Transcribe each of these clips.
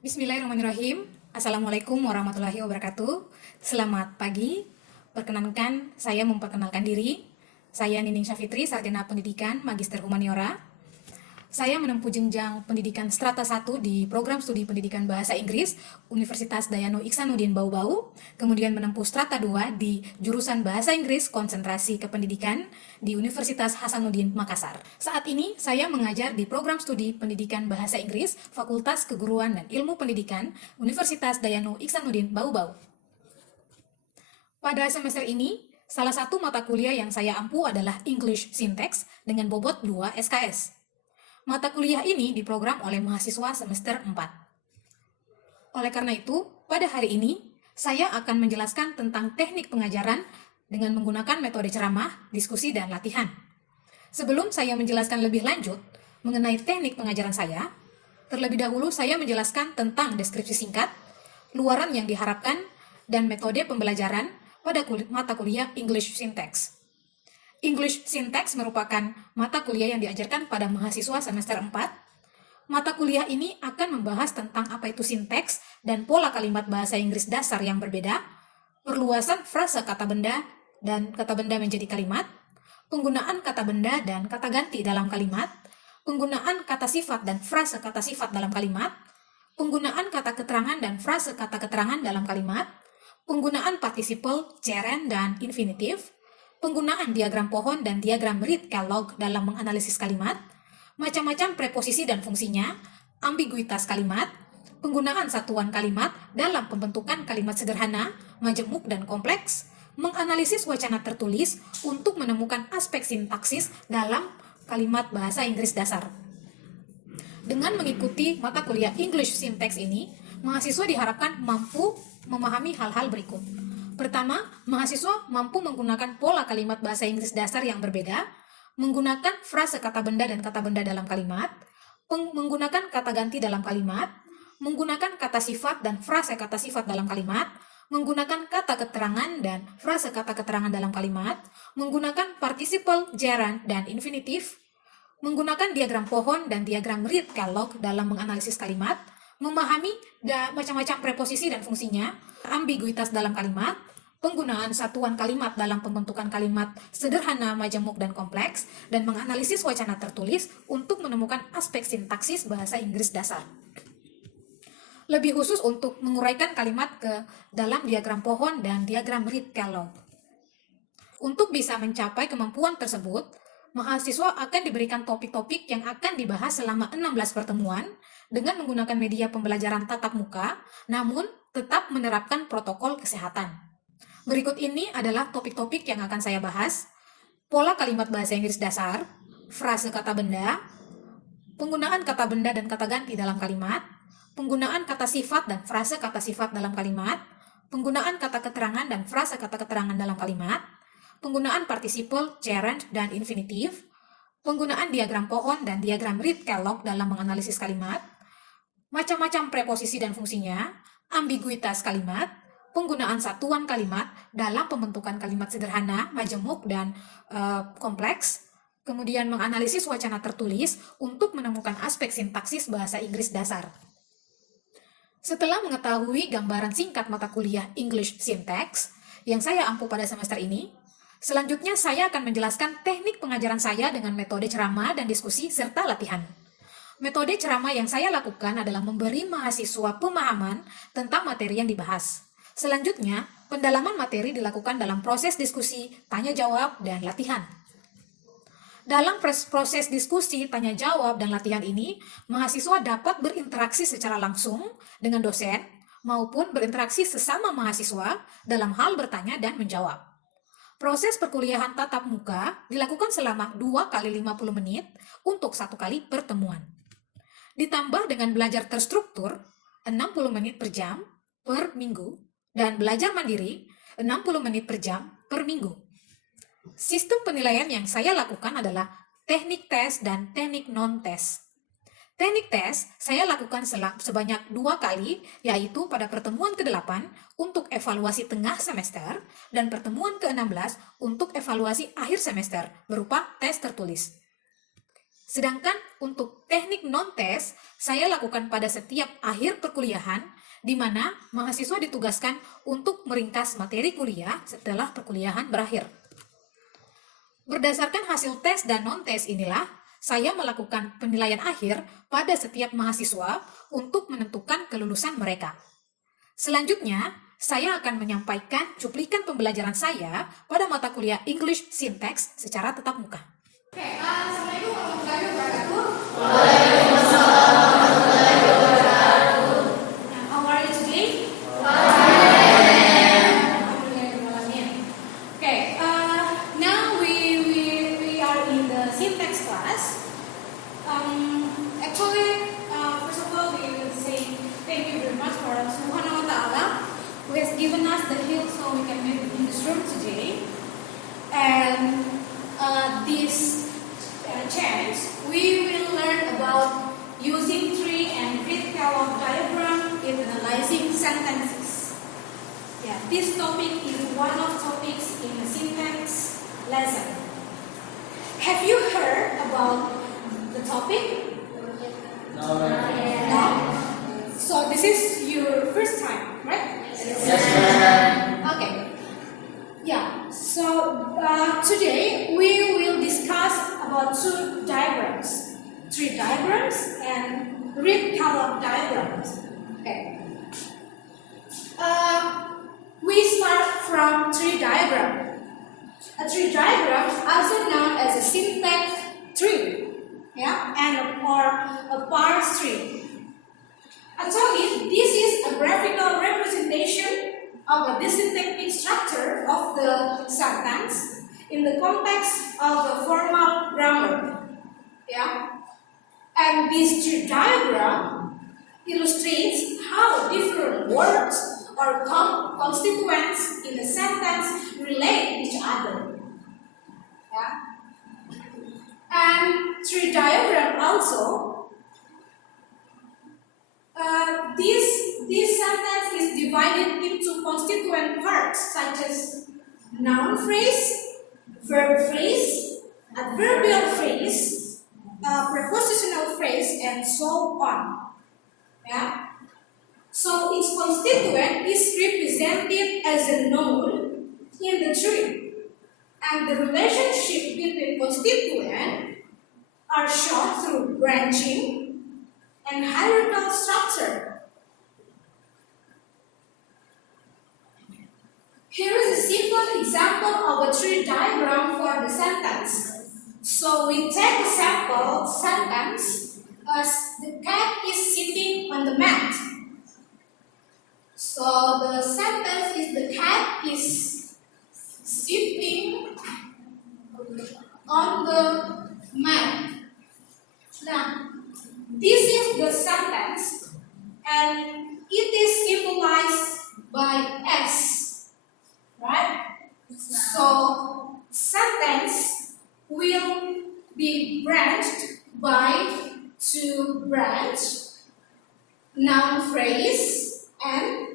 Bismillahirrahmanirrahim. Assalamualaikum warahmatullahi wabarakatuh. Selamat pagi. Perkenankan saya memperkenalkan diri. Saya Nining Syafitri, Sarjana Pendidikan Magister Humaniora. Saya menempuh jenjang pendidikan strata 1 di program studi pendidikan bahasa Inggris Universitas DAYANU IKHSANUDDIN Bau-Bau, kemudian menempuh strata 2 di jurusan bahasa Inggris konsentrasi kependidikan di Universitas Hasanuddin Makassar. Saat ini saya mengajar di program studi pendidikan bahasa Inggris Fakultas Keguruan dan Ilmu Pendidikan Universitas DAYANU IKHSANUDDIN Bau-Bau. Pada semester ini, salah satu mata kuliah yang saya ampu adalah English Syntax dengan bobot 2 SKS. Mata kuliah ini diprogram oleh mahasiswa semester 4. Oleh karena itu, pada hari ini, saya akan menjelaskan tentang teknik pengajaran dengan menggunakan metode ceramah, diskusi, dan latihan. Sebelum saya menjelaskan lebih lanjut mengenai teknik pengajaran saya, terlebih dahulu saya menjelaskan tentang deskripsi singkat, luaran yang diharapkan, dan metode pembelajaran pada mata kuliah English Syntax. English Syntax merupakan mata kuliah yang diajarkan pada mahasiswa semester 4. Mata kuliah ini akan membahas tentang apa itu sinteks dan pola kalimat bahasa Inggris dasar yang berbeda, perluasan frasa kata benda dan kata benda menjadi kalimat, penggunaan kata benda dan kata ganti dalam kalimat, penggunaan kata sifat dan frasa kata sifat dalam kalimat, penggunaan kata keterangan dan frasa kata keterangan dalam kalimat, penggunaan participle, gerund, dan infinitif, penggunaan diagram pohon dan diagram read catalog dalam menganalisis kalimat, macam-macam preposisi dan fungsinya, ambiguitas kalimat, penggunaan satuan kalimat dalam pembentukan kalimat sederhana, majemuk, dan kompleks, menganalisis wacana tertulis untuk menemukan aspek sintaksis dalam kalimat bahasa Inggris dasar. Dengan mengikuti mata kuliah English Syntax ini, mahasiswa diharapkan mampu memahami hal-hal berikut. Pertama, mahasiswa mampu menggunakan pola kalimat bahasa Inggris dasar yang berbeda, menggunakan frasa kata benda dan kata benda dalam kalimat, menggunakan kata ganti dalam kalimat, menggunakan kata sifat dan frasa kata sifat dalam kalimat, menggunakan kata keterangan dan frasa kata keterangan dalam kalimat, menggunakan participle, gerund, dan infinitif, menggunakan diagram pohon dan diagram read catalog dalam menganalisis kalimat, memahami macam-macam preposisi dan fungsinya, ambiguitas dalam kalimat, penggunaan satuan kalimat dalam pembentukan kalimat sederhana, majemuk, dan kompleks, dan menganalisis wacana tertulis untuk menemukan aspek sintaksis bahasa Inggris dasar. Lebih khusus untuk menguraikan kalimat ke dalam diagram pohon dan diagram read catalog. Untuk bisa mencapai kemampuan tersebut, mahasiswa akan diberikan topik-topik yang akan dibahas selama 16 pertemuan dengan menggunakan media pembelajaran tatap muka, namun tetap menerapkan protokol kesehatan. Berikut ini adalah topik-topik yang akan saya bahas: pola kalimat bahasa Inggris dasar, frase kata benda, penggunaan kata benda dan kata ganti dalam kalimat, penggunaan kata sifat dan frase kata sifat dalam kalimat, penggunaan kata keterangan dan frase kata keterangan dalam kalimat, penggunaan participle, gerund, dan infinitif, penggunaan diagram pohon dan diagram read catalog dalam menganalisis kalimat, macam-macam preposisi dan fungsinya, ambiguitas kalimat, penggunaan satuan kalimat dalam pembentukan kalimat sederhana, majemuk, dan kompleks, kemudian menganalisis wacana tertulis untuk menemukan aspek sintaksis bahasa Inggris dasar. Setelah mengetahui gambaran singkat mata kuliah English Syntax yang saya ampu pada semester ini, selanjutnya saya akan menjelaskan teknik pengajaran saya dengan metode ceramah dan diskusi serta latihan. Metode ceramah yang saya lakukan adalah memberi mahasiswa pemahaman tentang materi yang dibahas. Selanjutnya, pendalaman materi dilakukan dalam proses diskusi, tanya jawab, dan latihan. Dalam proses diskusi, tanya jawab, dan latihan ini, mahasiswa dapat berinteraksi secara langsung dengan dosen maupun berinteraksi sesama mahasiswa dalam hal bertanya dan menjawab. Proses perkuliahan tatap muka dilakukan selama 2 kali 50 menit untuk 1 kali pertemuan. Ditambah dengan belajar terstruktur 60 menit per jam per minggu dan belajar mandiri 60 menit per jam per minggu. Sistem penilaian yang saya lakukan adalah teknik tes dan teknik non-tes. Teknik tes saya lakukan sebanyak 2 kali, yaitu pada pertemuan ke-8 untuk evaluasi tengah semester dan pertemuan ke-16 untuk evaluasi akhir semester berupa tes tertulis. Sedangkan untuk teknik non-tes, saya lakukan pada setiap akhir perkuliahan, di mana mahasiswa ditugaskan untuk meringkas materi kuliah setelah perkuliahan berakhir. Berdasarkan hasil tes dan non-tes inilah, saya melakukan penilaian akhir pada setiap mahasiswa untuk menentukan kelulusan mereka. Selanjutnya, saya akan menyampaikan cuplikan pembelajaran saya pada mata kuliah English Syntax secara tatap muka. Assalamualaikum warahmatullahi wabarakatuh. Waalaikumsalam warahmatullahi wabarakatuh. How are you today? Now we are in the syntax class. First of all, we will say thank you very much for Allah Subhanahu wa Ta'ala, who has given us the hill so we can meet in this room today. And this chance, we will learn about using tree and grid column diagram in analyzing sentences. Yeah, this topic is one of topics in the syntax lesson. Have you heard about the topic? No? So this is your first time, right? Yes, ma'am. Okay. Yeah. So today we will discuss about two diagrams, tree diagrams and grid column diagrams. Okay. We start from tree diagram. A tree diagram, also known as a syntax tree, yeah, and or a bar tree. Actually, this is a graphical representation of the syntactic structure of the sentence in the context of the formal grammar. Yeah, and this tree diagram illustrates how different words or constituents in a sentence relate each other. Yeah, and tree diagram also. This sentence is divided into constituent parts such as noun phrase, verb phrase, adverbial phrase, prepositional phrase, and so on. Yeah. So each constituent is represented as a node in the tree, and the relationship between constituents are shown through branching and hierarchical structure. Here is a simple example of a tree diagram for the sentence. So we take a sample sentence as the cat is sitting on the mat. So the sentence is the cat is sitting on the mat. Now, this is the sentence and it is symbolized by S, right? So, sentence will be branched by two branch, noun phrase and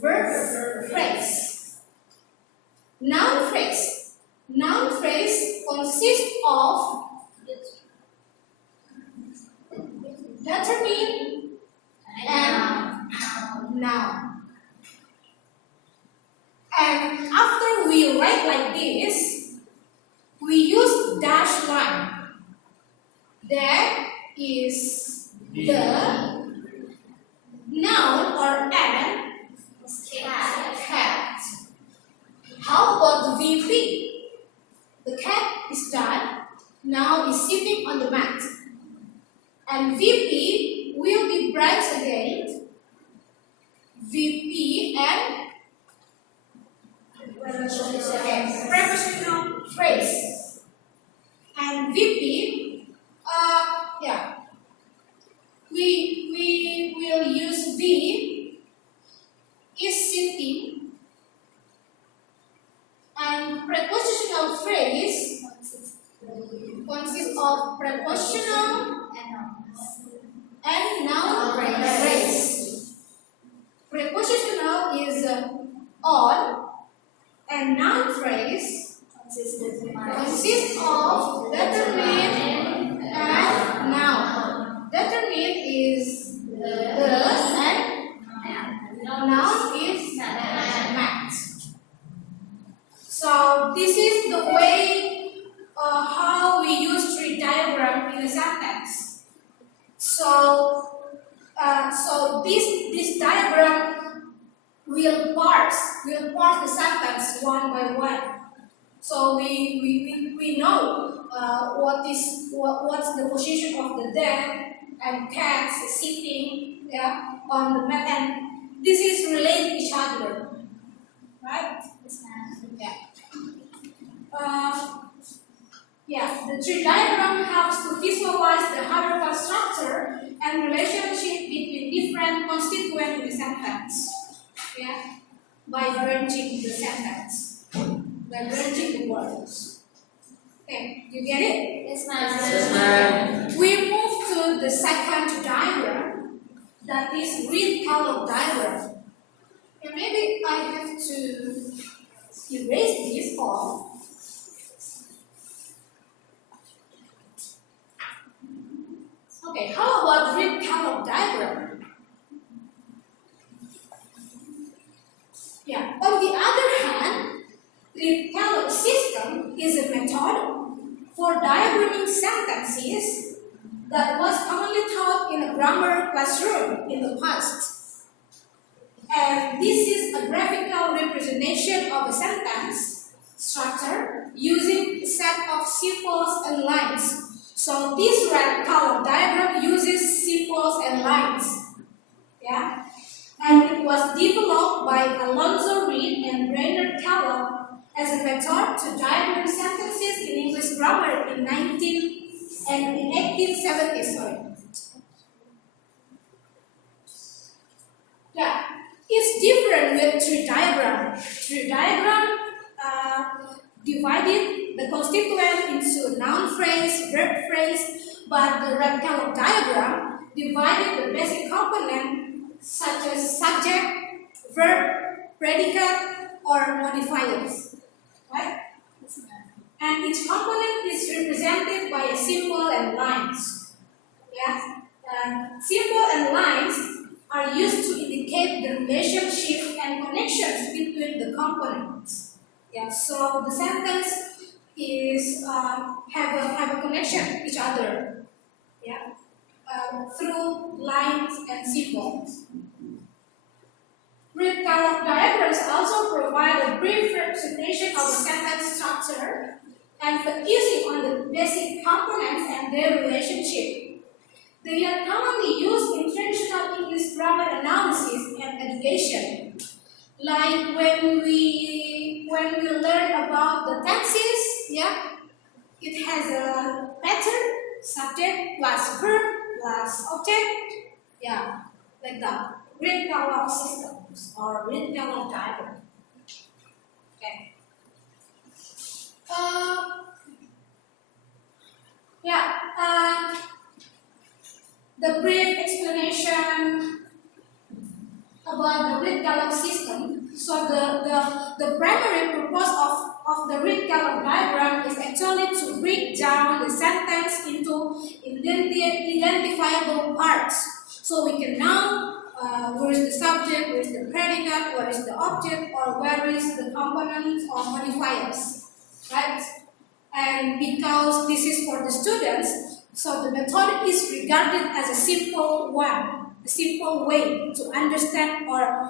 verb phrase. Noun phrase. Noun phrase consists of determine and noun. And after we write like this, we use dash line. There is the noun or an cat. How about VP? The cat is done, now is sitting on the mat. And VP will be branched again. VP and prepositional phrase. And VP, we will use V is sitting, and prepositional phrase consists of prepositional and noun phrase. Prepositional is on, and noun phrase consists of determine So this diagram will parse the sentence one by one. So we know what's the position of the dog and cats sitting on the mat, and this is related each other, right? Yeah. The tree diagram helps to visualize the hierarchical structure and relationship between different constituents in the sentence. By branching the sentence, by branching the words. Okay, you get it? Yes, ma'am. Yes, ma'am. We move to the second diagram, that is read column diagram. And maybe I have to erase this form. Okay, how about read column diagram? On the other hand, read column system is a method for diagramming sentences that was commonly taught in a grammar classroom in the past. And this is a graphical representation of a sentence structure using a set of symbols and lines. So this red column diagram uses symbols and lines. And it was developed by Alonzo Reed and Brainerd Kellogg as a method to diagram sentences in English grammar in 1870s. It's different with tree diagram. Tree diagram divided the constituent into noun phrase, verb phrase, but the red column diagram divided the basic component such as subject, verb, predicate, or modifiers, right? And each component is represented by a symbol and lines. Symbol and lines are used to indicate the relationship and connections between the components. So the sentence is have a connection each other. Through lines and symbols. Read column diagrams also provide a brief representation of the sentence structure and focusing on the basic components and their relationship. They are commonly used in traditional English grammar analysis and education. Like when we learn about the tenses, it has a pattern, subject plus verb plus object, like that. Read column systems or read column diagram. Okay. The brief explanation about the read column system. So the primary purpose of the read column diagram is actually to break down the sentence into identifiable parts. So we can know where is the subject, where is the predicate, where is the object, or where is the components or modifiers, right? And because this is for the students, so the method is regarded as a simple one, a simple way to understand or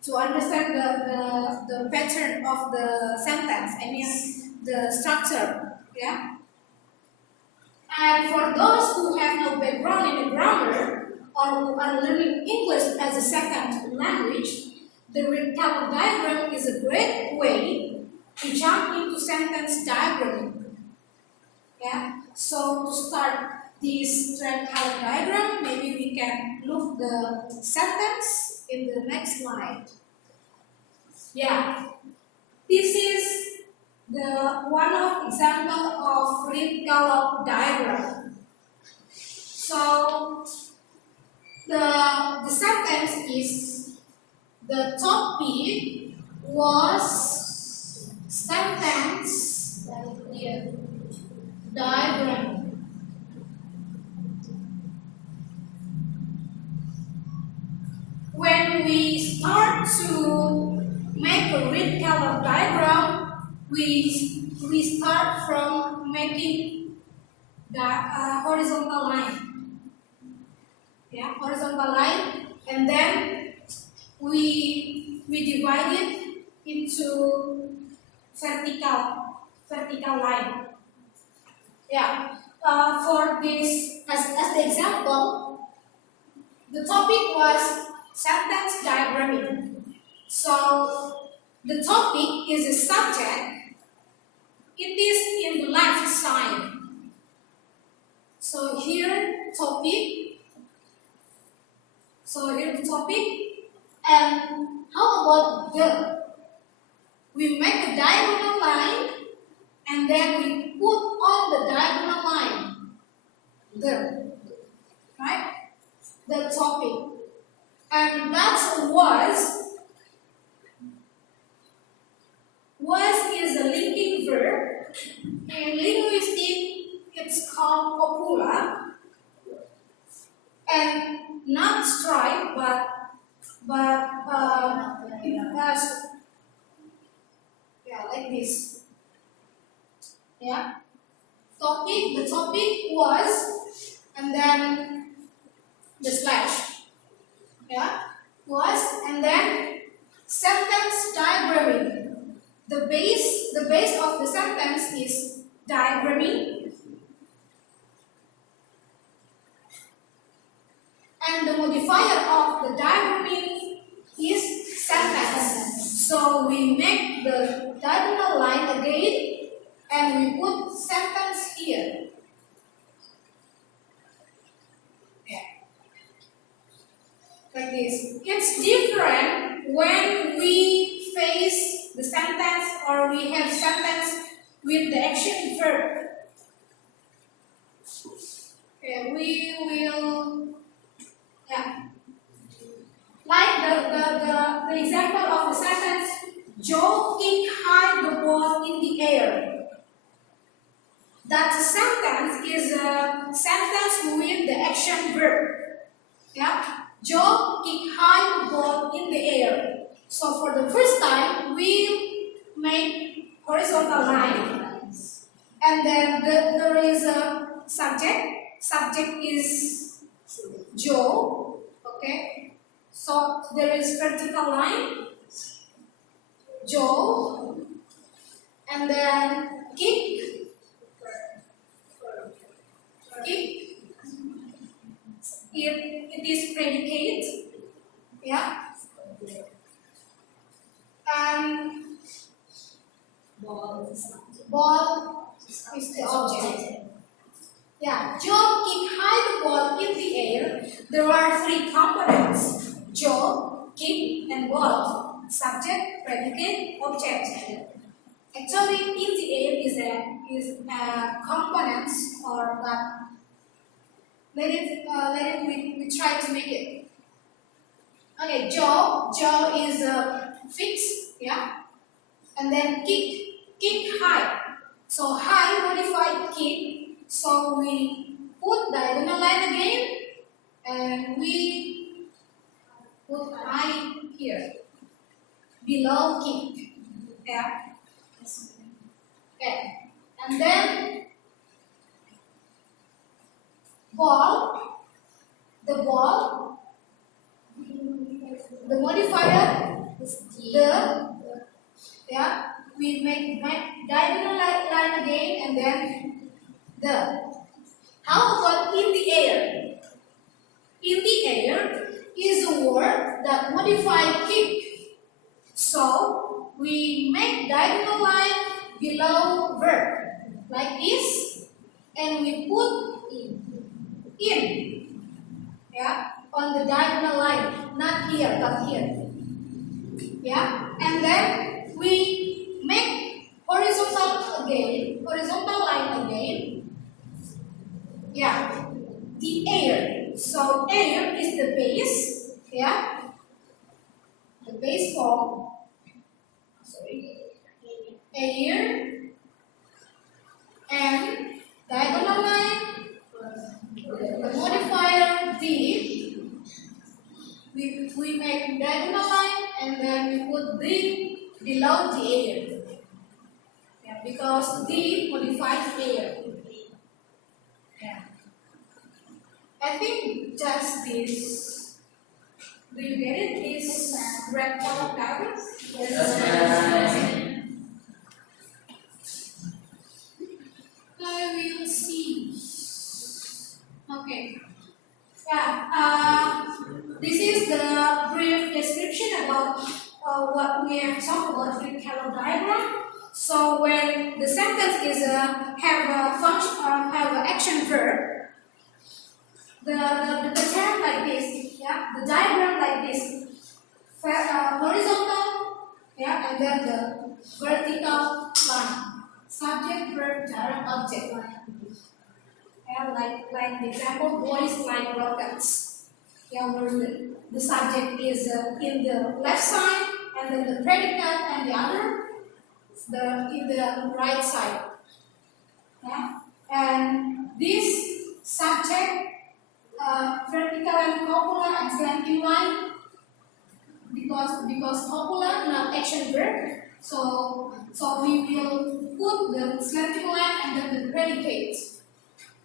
to understand the pattern of the sentence. I mean the structure. And for those who have no background in the grammar or who are learning English as a second language, the read column diagram is a great way to jump into sentence diagramming. So to start this red column diagram, maybe we can look the sentence in the next slide. This is the one of example of read column diagram. So the sentence is the topic was sentence diagram. When we start to make a read column diagram, we start from making the horizontal line. Yeah, horizontal line, and then we divide it into vertical line. Yeah. For this, as the example, the topic was sentence diagramming. So the topic is a subject. It is in the left side. So here topic. So here the topic. And how about the? We make a diagonal line, and then we put on the diagonal line the, right? The topic. And that was is a linking verb. In linguistics, it's called copula. And not strike, but it has, yeah, like this. Yeah. Topic, the topic was, and then the slash. Yeah. Was, and then sentence diagramming. The base of the sentence is diagramming. And the modifier of the diagramming is sentence. So we make the diagonal line again, and we put sentence here. Yeah. Like this. It's different when we face the sentence or we have sentence with the action verb. Okay, we will, yeah. Like the example of the sentence, Joe kicked high the ball in the air. That sentence is a sentence with the action verb. Yeah, Joe kicked high the ball in the air. So for the first time, we make horizontal line, and then there is a subject. Subject is Joe. Okay, so there is vertical line, Joe, and then kick. It is predicate, yeah, and ball is the object. Yeah, Joe kicked high the ball in the air. There are three components: Joe, kick, and ball. Subject, predicate, object. Actually, in the air is a components, or that. Let it we try to make it. Okay, Joe is fixed, yeah, and then kick high. So high modified kick. So we put diagonal line again, and we put high here below kick, yeah. Okay, and then ball, the modifier, yeah, we make diagonal line again, and then the. How about in the air? In the air is a word that modifies kick. So we make diagonal line below verb like this, and we put in, yeah, on the diagonal line, not here but here, yeah, and then we make horizontal line again, yeah, the air. So air is the base, yeah, the base form. Sorry, air and diagonal line. The modifier D, we make diagonal line, and then we put D below the air. Yeah, because D modifies air. I think just this. Do you get it? This red color diagram? I will see. Okay. Yeah. This is the brief description about what we have talked about with color diagram. So when the sentence is have a function have an action verb, the term like this, yeah, the diagram like this, horizontal, yeah, and then the vertical line, subject, verb, direct object line. Yeah, like the example, boys like rockets. Yeah, where the subject is in the left side, and then the predicate and the other in the right side. Yeah, and this subject, vertical and copula and slanting line, because copula not action verb, so we will put the slanting line and then the predicate.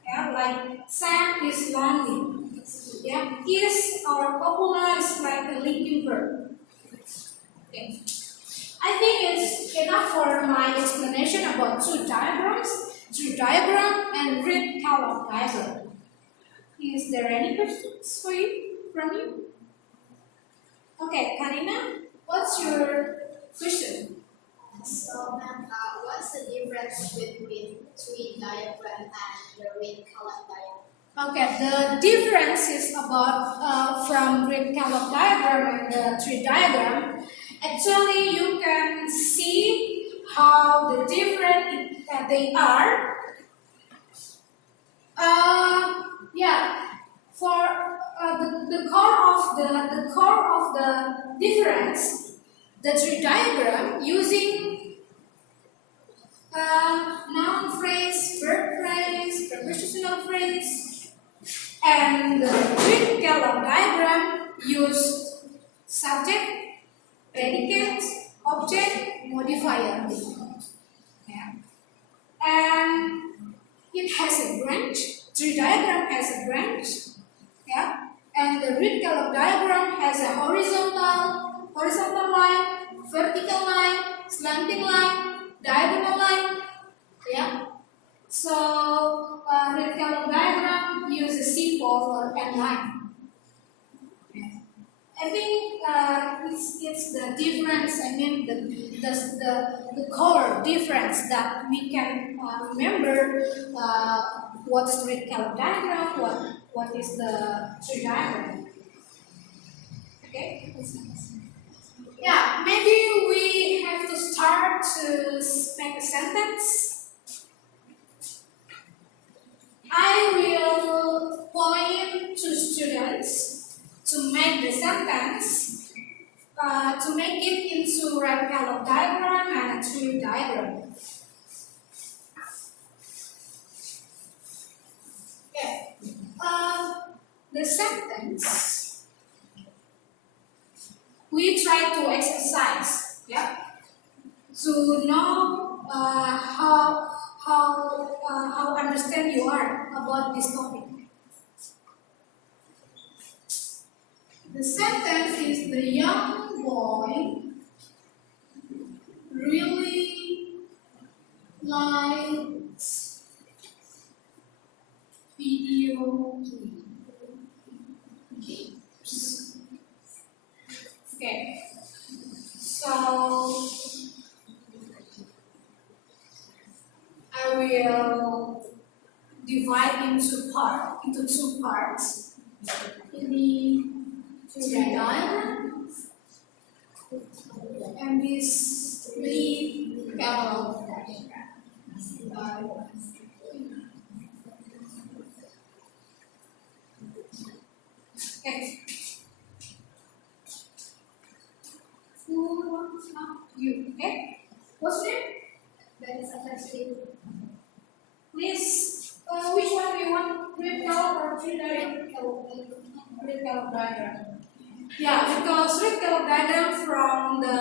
Yeah, like Sam is lonely. Yeah, is or copula is like a linking verb. Okay. I think it's enough for my explanation about two diagram and red color diagram. Is there any questions for you from you? Okay, Karina, what's your question? So, ma'am, what's the difference between tree diagram and the red color diagram? Okay, the difference is about from red color diagram and the tree diagram. Actually, you can see how the different they are. Yeah, for the core of the difference, the tree diagram using noun phrase, verb phrase, prepositional phrase, and the red color diagram use subject, predicate, object, modifier. Yeah. And it has a branch. Tree diagram has a branch. Yeah. And the red color diagram has a horizontal line, vertical line, slanting line, diagonal line. Yeah. So red color diagram uses simple or n line. I think it's the difference. I mean the core difference that we can remember. What's the red color diagram? What is the tree diagram? Okay. Yeah, maybe we have to start to make a sentence. I will point to students to make the sentence, to make it into red color diagram and a tree diagram. Okay. The sentence we try to exercise, yeah, to know how understand you are about this topic. The sentence is the young boy really likes video games. Okay, so I will divide into two parts. In the diagram and this three parallel. Okay. Who wants you? Okay. What's your name? That is Syafitri. Please, which one do you want? Red color or tree diagram? Red color diagram. Yeah, because red color diagram from the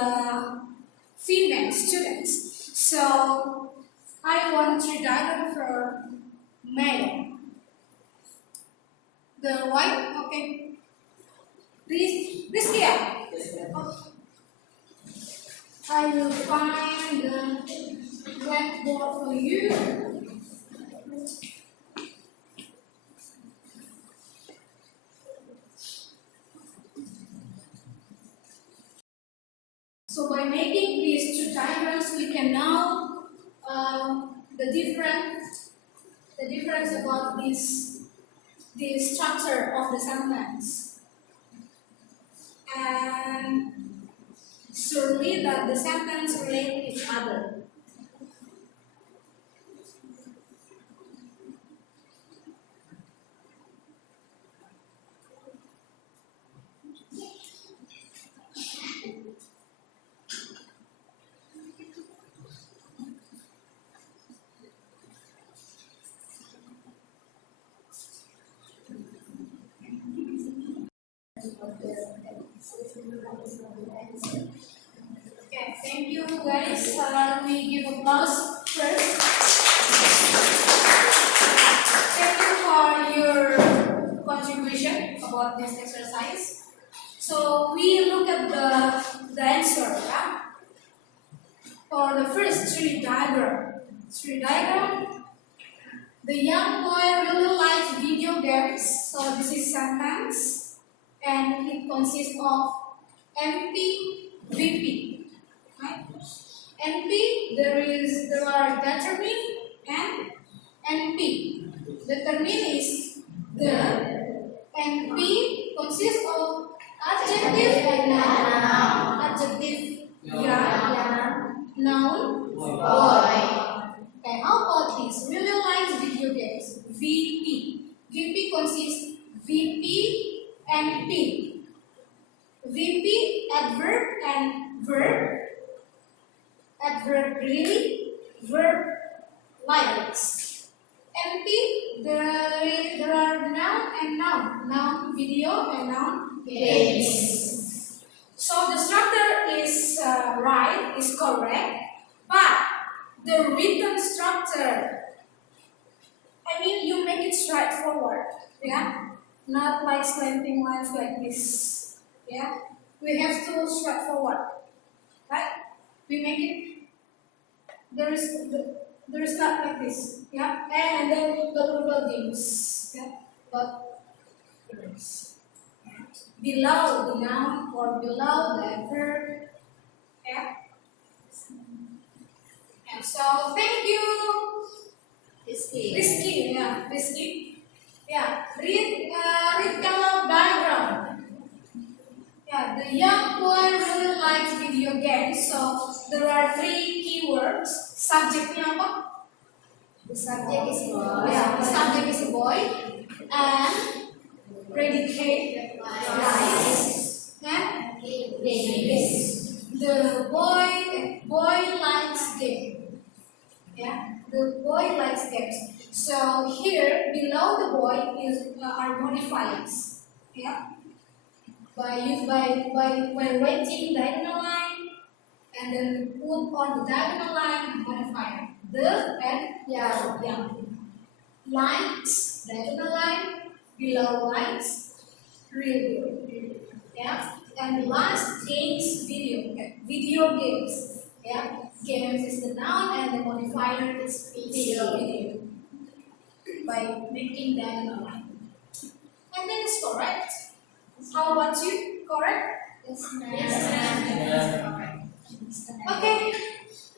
female students. So I want tree diagram for male. The white, okay. This here. I will find the blackboard for you. So by making these two diagrams, we can know the difference about the structure of the sentence, and surely that the sentence relate each other. Okay, thank you guys. Let me give applause first. Thank you for your contribution about this exercise. So we look at the answer, yeah? For the first tree diagram. The young boy really likes video games. So this is sentence, and it consists of MP, VP. Right? NP, there are determine and NP. Determine is the, NP consists of adjective and noun. Adjective, noun, boy. Okay, how about this? Really likes video games. VP. VP consists VP and P. VP, adverb and verb. Adverb really, verb likes. NP, there are noun and noun. Noun video and noun games. So the structure is right, is correct, but the written structure, I mean, you make it straightforward, yeah? Not like slanting lines like this, yeah? We have to straightforward, right? We make it, there is not like this, yeah? And then the things, yeah? But below the noun or below the verb, yeah? And so thank you, Rizky, yeah, Rizky. Yeah, read color diagram. Yeah, the young boy really likes video games, so there are 3 keywords. Subjeknya apa? The subject is boy. Yeah, the subject is a boy, and predicate likes, and games. The boy likes game. Yeah, the boy likes games. So here below the boy is are modifiers. Yeah, by writing diagonal line and then put on the diagonal line modifier the and yang. Lines, diagonal line, below lines, real. Yeah, and last games, video games. Yeah, games is the noun and the modifier is video. By making diagonal line. And then it's correct. How about you? Correct? Yes, Okay,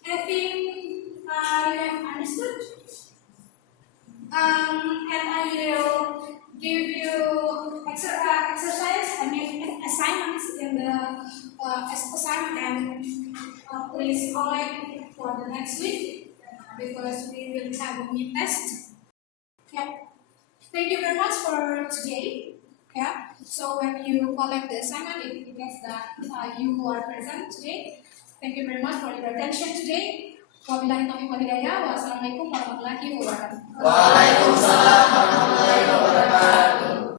I think you have understood. And I will give you exercise, assignments in the assignment, and please collect for the next week because we will have a mid test. Yeah. Thank you very much for today. Yeah. So when you collect the assignment, it means that you are present today. Thank you very much for your attention today. Wabillahi taufiq wal hidayah. Wassalamualaikum warahmatullahi wabarakatuh. Waalaikumsalam warahmatullahi wabarakatuh.